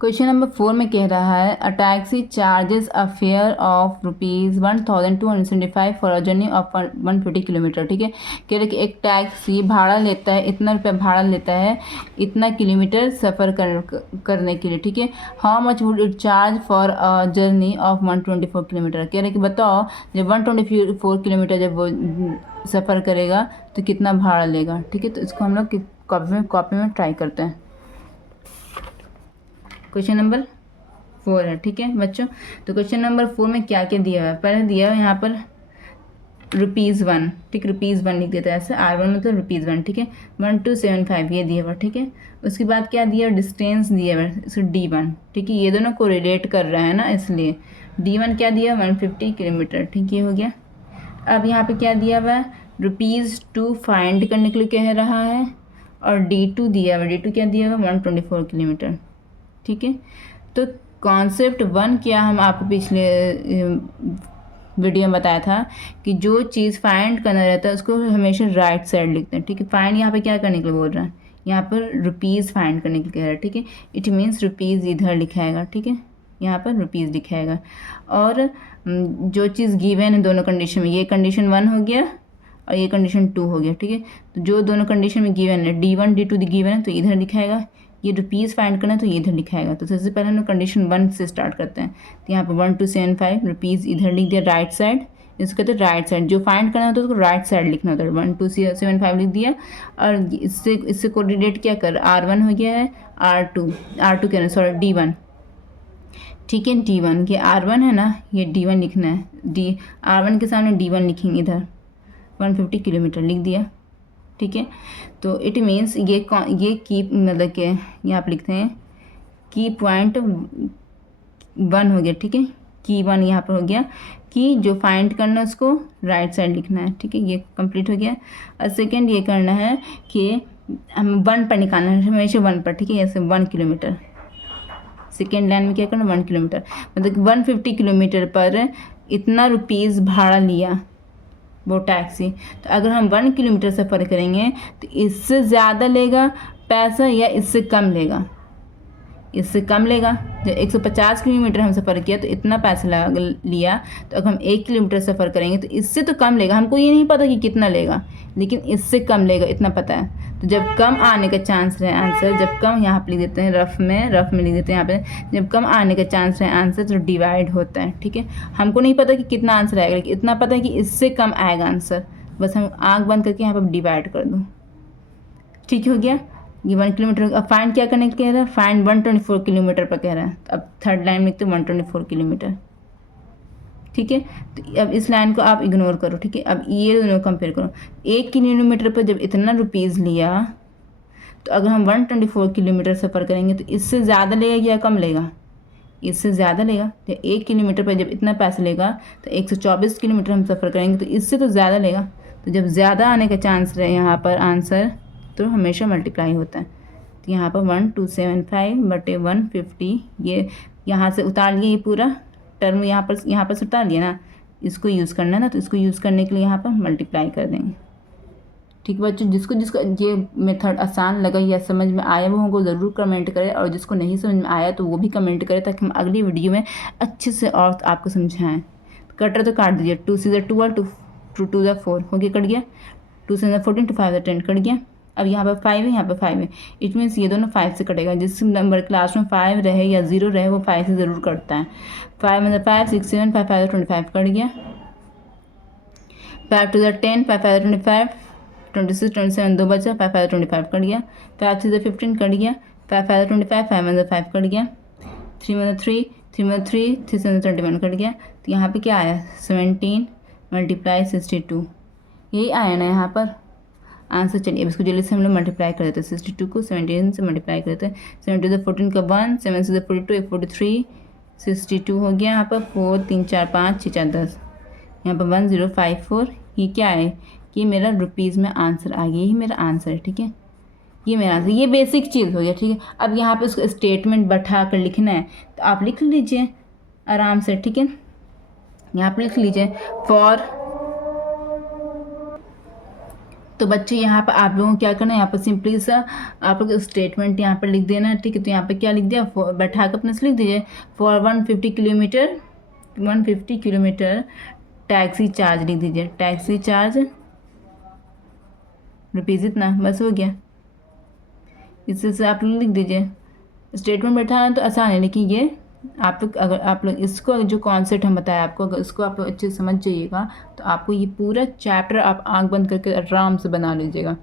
Question number 4 में कह रहा है a taxi charges a fair of ₹1275 for a journey of 150 kilometre. ठीक है, कह रहे कि एक टैक्सी भाड़ा लेता है, इतना रुपया भाड़ा लेता है इतना किलोमीटर सफ़र करने के लिए। ठीक है, how much would it charge for a journey of 124 kilometre. कह रहे कि बताओ जब 124 किलोमीटर जब वो सफ़र करेगा तो कितना भाड़ा लेगा। ठीक है, तो इसको हम लोग कॉपी में ट्राई करते हैं। क्वेश्चन नंबर 4 है। ठीक है बच्चों, तो क्वेश्चन नंबर 4 में क्या क्या दिया हुआ है। पहले दिया हुआ यहाँ पर ₹1। ठीक, ₹1 लिख देता है ऐसे, R1 मतलब ₹1। ठीक है, 1275 ये दिया हुआ। ठीक है, उसके बाद क्या दिया, डिस्टेंस दिया हुआ इसको D1। ठीक है, ये दोनों को रिलेट कर रहा है ना, इसलिए D1 क्या दिया 150 किलोमीटर। ठीक, ये हो गया। अब यहाँ पे क्या दिया हुआ है, ₹2 फाइंड करने के लिए कह रहा है, और D2 दिया हुआ, D2 क्या दिया हुआ 124 किलोमीटर। ठीक है, तो कॉन्सेप्ट 1 क्या हम आपको पिछले वीडियो में बताया था कि जो चीज़ फाइंड करना रहता है उसको हमेशा राइट साइड लिखते हैं। ठीक है, फाइंड यहाँ पे क्या करने के लिए बोल रहा है, यहाँ पर रुपीज़ फाइंड करने के लिए कह रहा है। ठीक है, इट मीन्स रुपीज़ इधर लिखाएगा। ठीक है, यहाँ पर रुपीज़ लिखाएगा। और जो चीज़ गिवन है दोनों कंडीशन में, ये कंडीशन 1 हो गया और ये कंडीशन 2 हो गया। ठीक है, तो जो दोनों कंडीशन में गिवन है D1 D2 गिवन है तो इधर लिखाएगा, ये रुपीज़ फाइंड करना है तो ये इधर लिखाएगा। तो सबसे पहले हम लोग कंडीशन 1 से स्टार्ट करते हैं। तो यहाँ पर 1275 रुपीज़ इधर लिख दिया राइट साइड, इसको कहते हैं राइट साइड। जो फाइंड करना होता है उसको राइट साइड लिखना होता है। 1275 लिख दिया, और इससे कोरिलेट क्या कर, R1 हो गया है, R2 कहना सॉरी D1। ठीक है, D1 ये R1 है ना, ये D1 लिखना है। R1 के सामने D1 लिखेंगे, इधर 150 किलोमीटर लिख दिया। ठीक है, तो इट मीन्स ये की मतलब के यहाँ पर लिखते हैं की पॉइंट 1 हो गया। ठीक है, की 1 यहाँ पर हो गया कि जो फाइंड करना है उसको राइट साइड लिखना है। ठीक है, ये कंप्लीट हो गया। और सेकेंड ये करना है कि हम 1 पर निकालना है, हमेशा 1 पर। ठीक है, ऐसे 1 किलोमीटर, सेकेंड लाइन में क्या करना 1 किलोमीटर, मतलब 150 किलोमीटर पर इतना रुपीज़ भाड़ा लिया वो टैक्सी। तो अगर हम 1 किलोमीटर सफ़र करेंगे तो इससे ज़्यादा लेगा पैसा या इससे कम लेगा, इससे कम लेगा। जब 150 किलोमीटर हम सफ़र किया तो इतना पैसा लिया, तो अगर हम 1 किलोमीटर सफ़र करेंगे तो इससे तो कम लेगा। हमको ये नहीं पता कि कितना लेगा, लेकिन इससे कम लेगा इतना पता है। तो जब कम आने का चांस रहे आंसर, जब कम यहाँ पे लिख देते हैं रफ में लिख देते हैं यहाँ पे, जब कम आने का चांस रहे आंसर तो डिवाइड होता है। ठीक है, हमको नहीं पता कि कितना आंसर आएगा, लेकिन इतना पता है कि इससे कम आएगा आंसर, बस हम आँख बंद करके यहाँ पर डिवाइड कर दूँ। ठीक हो गया, ये 1 किलोमीटर। अब फाइंड क्या करने कह रहा है, फाइंड 124 किलोमीटर पर कह रहा है। अब थर्ड लाइन में लिखते 124 किलोमीटर। ठीक है, तो अब इस लाइन को आप इग्नोर करो। ठीक है, अब ये दोनों कंपेयर करो। 1 किलोमीटर पर जब इतना रुपीज़ लिया, तो अगर हम 124 किलोमीटर सफ़र करेंगे तो इससे ज़्यादा लेगा या कम लेगा, इससे ज़्यादा लेगा। तो 1 किलोमीटर पर जब इतना पैसा लेगा तो 124 किलोमीटर हम सफ़र करेंगे तो इससे तो ज़्यादा लेगा। तो जब ज़्यादा आने का चांस रहे यहाँ पर आंसर, तो हमेशा मल्टीप्लाई होता है। तो यहाँ पर 1275/150, ये यहाँ से उतार लिए, ये पूरा टर्म यहाँ पर से उतार लिया ना, इसको यूज़ करना है ना, तो इसको यूज़ करने के लिए यहाँ पर मल्टीप्लाई कर देंगे। ठीक बच्चों, जिसको ये मेथड आसान लगा या समझ में आया वो हमको ज़रूर कमेंट करें, और जिसको नहीं समझ में आया तो वो भी कमेंट करें, ताकि हम अगली वीडियो में अच्छे से और आपको समझाएँ। कटर तो काट दीजिए, 2 से 12, 2 2 4 हो गया, कट गया। 2 से 14, 2 5 10 कट गया। अब यहाँ पर 5 है, यहाँ पर 5 है, इट मीन्स ये दोनों 5 से कटेगा। जिस नंबर क्लास में 5 रहे या 0 रहे वो 5 से ज़रूर कटता है। 5 मतलब 5 6 7 5 5 25 कट गया। 5 2 10 5 5 25 26 27 2 बचा, 5 5 25 कट गया। 5 6 15 कट गया। 5 5 25 5 मतलब 5 कट गया। 3 मतलब 3 3 मतलब 3 3 7 21 कट गया। तो यहाँ पे क्या आया 17 × 62, यही आया ना यहाँ पर आंसर। चलिए अब इसको जल्दी से हम लोग मल्टीप्लाई कर देते हैं। 62 को 17 से मल्टीप्लाई करते हैं। 7 to the 14 का 1, 7 से 42 43, 62 हो गया। यहाँ पर 4 3 4 5 6 4 10, यहाँ पर 1054। ये क्या है, ये मेरा रुपीज़ में आंसर आ गया, यही मेरा आंसर है। ठीक है, ये मेरा आंसर, ये बेसिक चीज़ हो गया। ठीक है, अब यहाँ पर उसको स्टेटमेंट बैठा कर लिखना है, तो आप लिख लीजिए आराम से। ठीक है, यहाँ पर लिख लीजिए तो बच्चे यहाँ पर आप लोगों को क्या करना है, यहाँ पर सिंपली सा आप लोग स्टेटमेंट यहाँ पर लिख देना है, ठीक है। तो यहाँ पर क्या लिख दिया, बैठा कर अपने से लिख दीजिए, फॉर 150 किलोमीटर टैक्सी चार्ज लिख दीजिए, टैक्सी चार्ज रुपीज़ इतना, बस हो गया। इससे से आप लोग लिख दीजिए। स्टेटमेंट बैठाना तो आसान है, लेकिन ये आप लोग अगर आप लोग इसको जो कॉन्सेप्ट हम बताया आपको, अगर इसको आप लोग अच्छे से समझ जाइएगा तो आपको ये पूरा चैप्टर आप आंख बंद करके आराम से बना लीजिएगा।